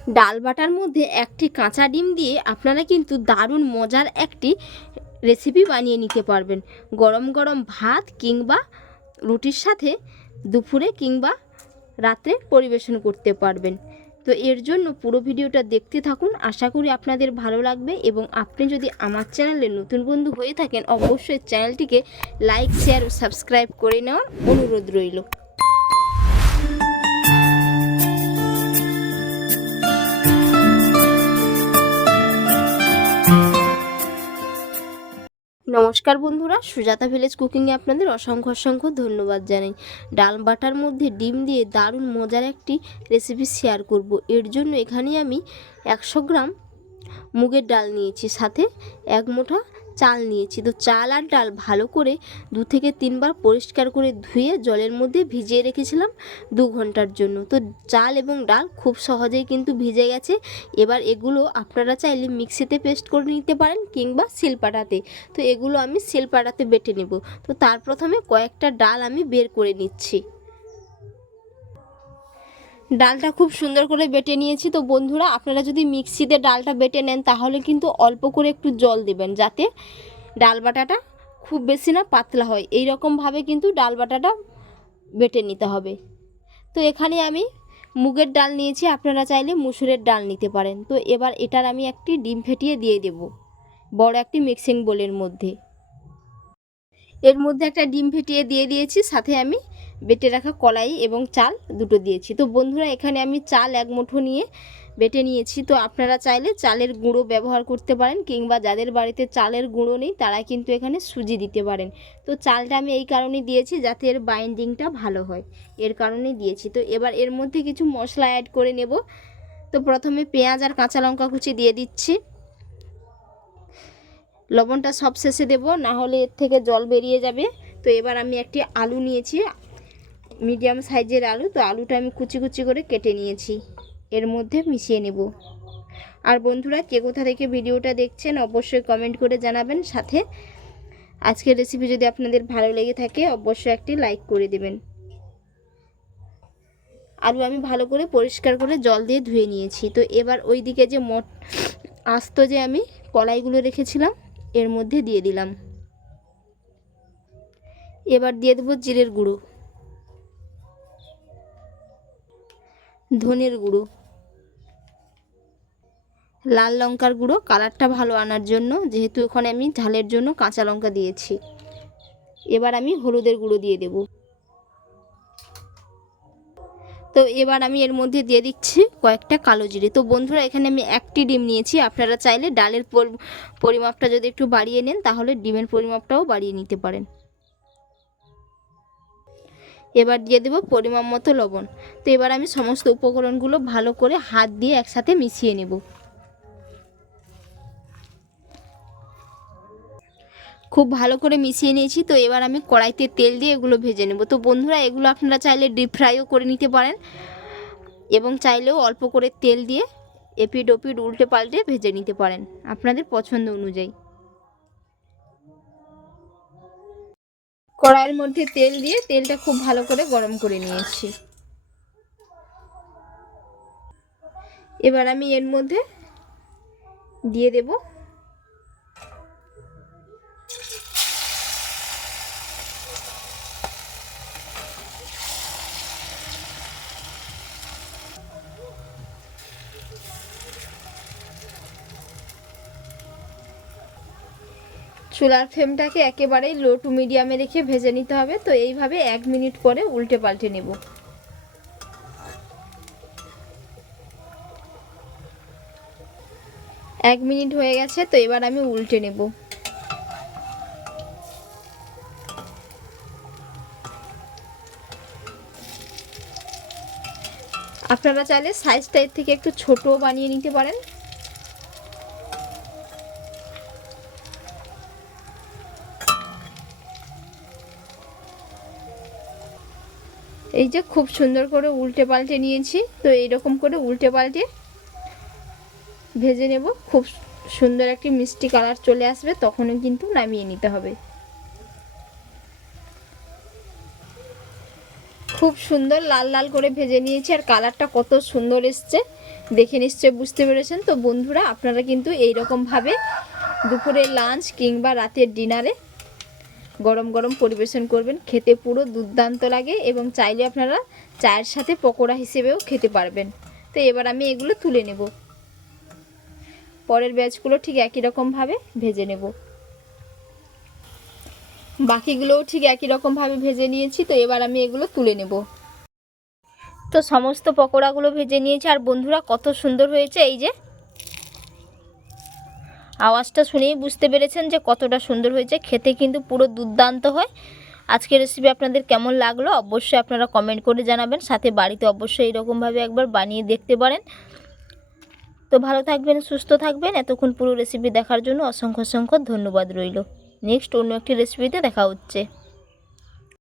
ডাল বাটার মধ্যে একটি কাঁচা ডিম দিয়ে আপনারা কিন্তু দারুণ মজার একটি রেসিপি বানিয়ে নিতে পারবেন। গরম গরম ভাত কিংবা রুটির সাথে দুপুরে কিংবা রাতে পরিবেশন করতে পারবেন। তো এর জন্য পুরো ভিডিওটা দেখতে থাকুন। আশা করি আপনাদের ভালো লাগবে এবং আপনি যদি আমার চ্যানেলে নতুন বন্ধু হয়ে থাকেন, অবশ্যই চ্যানেলটিকে লাইক শেয়ার ও সাবস্ক্রাইব করে নেওয়ার অনুরোধ রইল। নমস্কার বন্ধুরা, সুজাতা ভিলেজ কুকিংয়ে আপনাদের অসংখ্য অসংখ্য ধন্যবাদ জানাই। ডাল বাটার মধ্যে ডিম দিয়ে দারুণ মজার একটি রেসিপি শেয়ার করব। এর জন্য এখানে আমি একশো গ্রাম মুগের ডাল নিয়েছি, সাথে এক মুঠা চাল নিয়েছি। তো চাল আর ডাল ভালো করে দু থেকে তিনবার পরিষ্কার করে ধুয়ে জলের মধ্যে ভিজিয়ে রেখেছিলাম দু ঘণ্টার জন্য। তো চাল এবং ডাল খুব সহজেই কিন্তু ভিজে গেছে। এবার এগুলো আপনারা চাইলে মিক্সিতে পেস্ট করে নিতে পারেন কিংবা শিলপাটাতে। তো এগুলো আমি শিলপাটাতে বেটে নেব। তো তার প্রথমে কয়েকটা ডাল আমি বের করে নিচ্ছি। ডালটা খুব সুন্দর করে বেটে নিয়েছি। তো বন্ধুরা, আপনারা যদি মিক্সিতে ডালটা বেটে নেন, তাহলে কিন্তু অল্প করে একটু জল দেবেন যাতে ডাল বাটাটা খুব বেশি না পাতলা হয়। এই রকমভাবে কিন্তু ডাল বাটাটা বেটে নিতে হবে। তো এখানে আমি মুগের ডাল নিয়েছি, আপনারা চাইলে মুসুরের ডাল নিতে পারেন। তো এবার এটার আমি একটি ডিম ফেটিয়ে দিয়ে দেব, বড় একটি মিক্সিং বোলের মধ্যে। এর মধ্যে একটা ডিম ফেটিয়ে দিয়ে দিয়েছি, সাথে আমি বেটে রাখা কলাই এবং চাল দুটো দিয়েছি। তো বন্ধুরা, এখানে আমি চাল এক মুঠো নিয়ে বেটে নিয়েছি। তো আপনারা চাইলে চালের গুঁড়ো ব্যবহার করতে পারেন কিংবা যাদের বাড়িতে চালের গুঁড়ো নেই, তারা কিন্তু এখানে সুজি দিতে পারেন। তো চালটা আমি এই কারণে দিয়েছি যাতে এর বাইন্ডিংটা ভালো হয়। এর কারণেই দিয়েছি। তো এবার এর মধ্যে কিছু মশলা অ্যাড করে নেব। তো প্রথমে পেঁয়াজ আর কাঁচা লঙ্কা কুচি দিয়ে দিচ্ছি। লবণটা সব শেষে দেবো না হলে এর থেকে জল বেরিয়ে যাবে। তো এবার আমি একটি আলু নিয়েছি। মিডিয়াম সাইজের আলু, তো আলুটা আমি কুচি কুচি করে কেটে নিয়েছি। এর মধ্যে মিশিয়ে নেব। আর বন্ধুরা, কে কোথা থেকে ভিডিওটা দেখছেন, অবশ্যই কমেন্ট করে জানাবেন। সাথে আজকের রেসিপি যদি আপনাদের ভালো লেগে থাকে, অবশ্যই একটি লাইক করে দেবেন। আলু আমি ভালো করে পরিষ্কার করে জল দিয়ে ধুয়ে নিয়েছি। তো এবার ওই দিকে যে মট, আস্ত যে আমি কলাইগুলো রেখেছিলাম, এর মধ্যে দিয়ে দিলাম। এবার দিয়ে দেবো জিরের গুঁড়ো। ধনের গুঁড়ো। লাল লঙ্কার গুঁড়ো, কালারটা ভালো আনার জন্য, যেহেতু ওখানে আমি ঝালের জন্য কাঁচা লঙ্কা দিয়েছি। এবার আমি হলুদের গুঁড়ো দিয়ে দেব। তো এবার আমি এর মধ্যে দিয়ে দিচ্ছি কয়েকটা কালো জিরে। তো বন্ধুরা, এখানে আমি একটি ডিম নিয়েছি। আপনারা চাইলে ডালের পরিমাপটা যদি একটু বাড়িয়ে নেন, তাহলে ডিমের পরিমাপটাও বাড়িয়ে নিতে পারেন। এবার দিয়ে দেবো পরিমাণ মতো লবণ। তো এবার আমি সমস্ত উপকরণগুলো ভালো করে হাত দিয়ে একসাথে মিশিয়ে নেব। খুব ভালো করে মিশিয়ে নিয়েছি। তো এবার আমি কড়াইতে তেল দিয়ে এগুলো ভেজে নেব। তো বন্ধুরা, এগুলো আপনারা চাইলে ডিপ ফ্রাইও করে নিতে পারেন এবং চাইলেও অল্প করে তেল দিয়ে এপিড ওপিড উল্টে পাল্টে ভেজে নিতে পারেন। আপনাদের পছন্দ অনুযায়ী। কড়াইয়ের মধ্যে তেল দিয়ে তেলটা খুব ভালো করে গরম করে নিয়েছি। এবার আমি এর মধ্যে দিয়ে দেব চুলার ফ্লেমটাকে একেবারেই লো টু মিডিয়ামে রেখে ভেজে নিতে হবে। তো এইভাবে এক মিনিট পরে উল্টে পাল্টে নেব। এক মিনিট হয়ে গেছে, তো এবার আমি উল্টে নেব। আপনারা চাইলে সাইজটা এর থেকে একটু ছোটও বানিয়ে নিতে পারেন। এই যে খুব সুন্দর করে উল্টে পাল্টে নিয়েছি। তো এইরকম করে উল্টে পাল্টে ভেজে নেব। খুব সুন্দর একটি মিষ্টি কালার চলে আসবে, তখনও কিন্তু নামিয়ে নিতে হবে। খুব সুন্দর লাল লাল করে ভেজে নিয়েছি আর কালারটা কত সুন্দর এসছে। দেখে নিশ্চয়ই বুঝতে পেরেছেন। তো বন্ধুরা, আপনারা কিন্তু এই রকমভাবে দুপুরে লাঞ্চ কিংবা রাতের ডিনারে গরম গরম পরিবেশন করবেন। খেতে পুরো দুর্দান্ত লাগে এবং চাইলে আপনারা চায়ের সাথে পকোড়া হিসেবেও খেতে পারবেন। তো এবার আমি এগুলো তুলে নেব। পরের ব্যাচগুলো ঠিক একই রকমভাবে ভেজে নেব। বাকিগুলোও ঠিক একই রকমভাবে ভেজে নিয়েছি, তো এবার আমি এগুলো তুলে নেব। তো সমস্ত পকোড়াগুলো ভেজে নিয়েছি, আর বন্ধুরা কত সুন্দর হয়েছে এই যে। আওয়াজটা শুনেই বুঝতে পেরেছেন যে কতটা সুন্দর হয়েছে। খেতে কিন্তু পুরো দুর্দান্ত হয়। আজকের রেসিপি আপনাদের কেমন লাগল অবশ্যই আপনারা কমেন্ট করে জানাবেন। সাথে বাড়িতে অবশ্যই এরকমভাবে একবার বানিয়ে দেখতে পারেন। তো ভালো থাকবেন, সুস্থ থাকবেন। এতক্ষণ পুরো রেসিপি দেখার জন্য অসংখ্য অসংখ্য ধন্যবাদ রইল। নেক্সট অন্য একটি রেসিপিতে দেখা হচ্ছে।